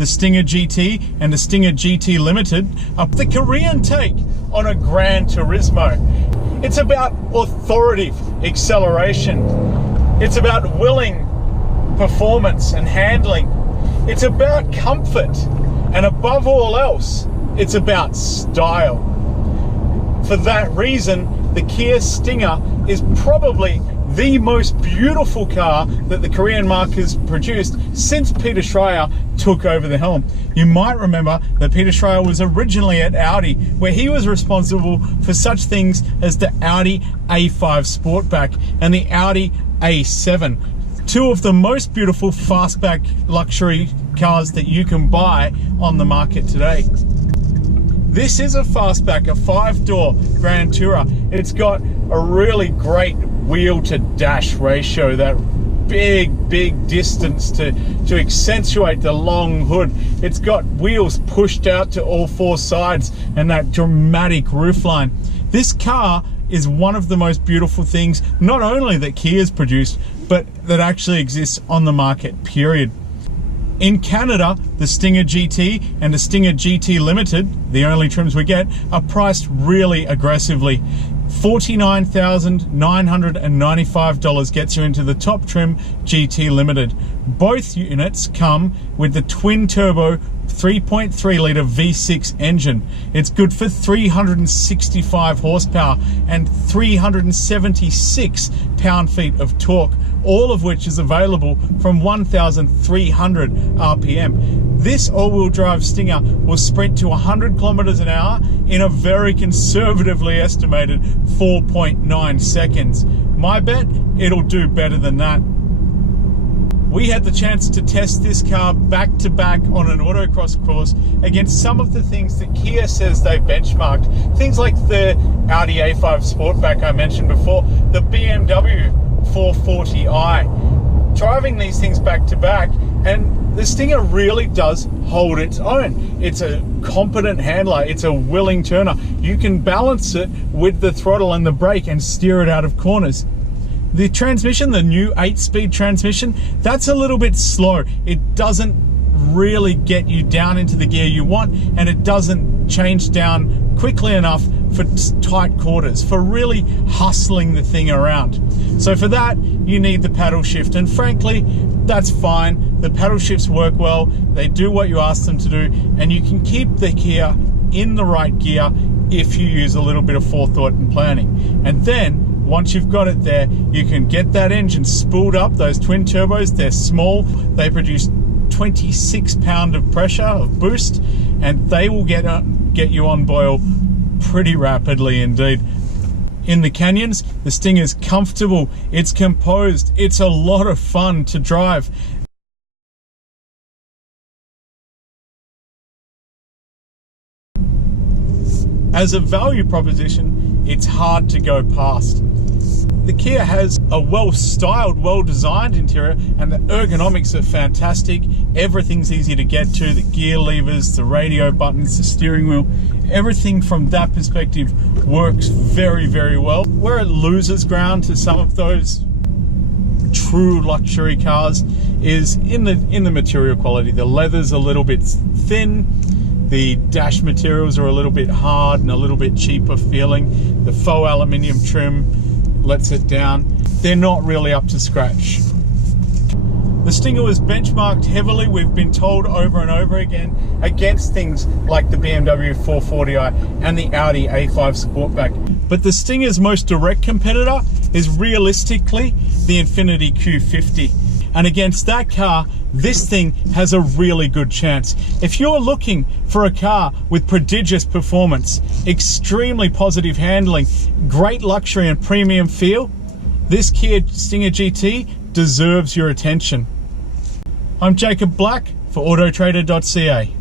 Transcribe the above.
the Stinger GT and the Stinger GT Limited are the Korean take on a Gran Turismo. It's about authoritative acceleration. It's about willing performance and handling. It's about comfort. And above all else, it's about style. For that reason, the Kia Stinger is probably the most beautiful car that the Korean marque has produced since Peter Schreier took over the helm. You might remember that Peter Schreier was originally at Audi, where he was responsible for such things as the Audi A5 Sportback and the Audi A7. Two of the most beautiful fastback luxury cars that you can buy on the market today. This is a fastback, a 5-door Grand Tourer. It's got a really great wheel to dash ratio, that big distance to accentuate the long hood. It's got wheels pushed out to all four sides and that dramatic roofline. This car is one of the most beautiful things, not only that Kia's produced, but that actually exists on the market, period. In Canada, the Stinger GT and the Stinger GT Limited, the only trims we get, are priced really aggressively. $49,995 gets you into the top trim GT Limited. Both units come with the twin-turbo 3.3 litre V6 engine. It's good for 365 horsepower and 376 pound-feet of torque, all of which is available from 1,300 RPM. This all-wheel drive Stinger will sprint to 100 kilometers an hour in a very conservatively estimated 4.9 seconds. My bet, it'll do better than that. We had the chance to test this car back-to-back on an autocross course against some of the things that Kia says they benchmarked. Things like the Audi A5 Sportback I mentioned before, the BMW 440i. Driving these things back-to-back, and the Stinger really does hold its own. It's a competent handler, it's a willing turner. You can balance it with the throttle and the brake and steer it out of corners. The transmission, the new 8-speed transmission, that's a little bit slow. It doesn't really get you down into the gear you want, and it doesn't change down quickly enough for tight quarters, for really hustling the thing around. So for that, you need the paddle shift, and frankly, that's fine. The paddle shifts work well, they do what you ask them to do, and you can keep the Kia in the right gear if you use a little bit of forethought and planning. And then, once you've got it there, you can get that engine spooled up. Those twin turbos, they're small, they produce 26 pound of pressure, of boost, and they will get you on boil pretty rapidly indeed. In the canyons, the Stinger's comfortable, it's composed, it's a lot of fun to drive. As a value proposition, it's hard to go past. The Kia has a well-styled, well-designed interior, and the ergonomics are fantastic. Everything's easy to get to, the gear levers, the radio buttons, the steering wheel. Everything from that perspective works very well. Where it loses ground to some of those true luxury cars is in the material quality. The leather's a little bit thin, the dash materials are a little bit hard and a little bit cheaper feeling. The faux aluminium trim lets it down. They're not really up to scratch. The Stinger was benchmarked heavily, we've been told over and over again, against things like the BMW 440i and the Audi A5 Sportback. But the Stinger's most direct competitor is realistically the Infiniti Q50. And against that car, this thing has a really good chance. If you're looking for a car with prodigious performance, extremely positive handling, great luxury and premium feel, this Kia Stinger GT deserves your attention. I'm Jacob Black for autoTRADER.ca.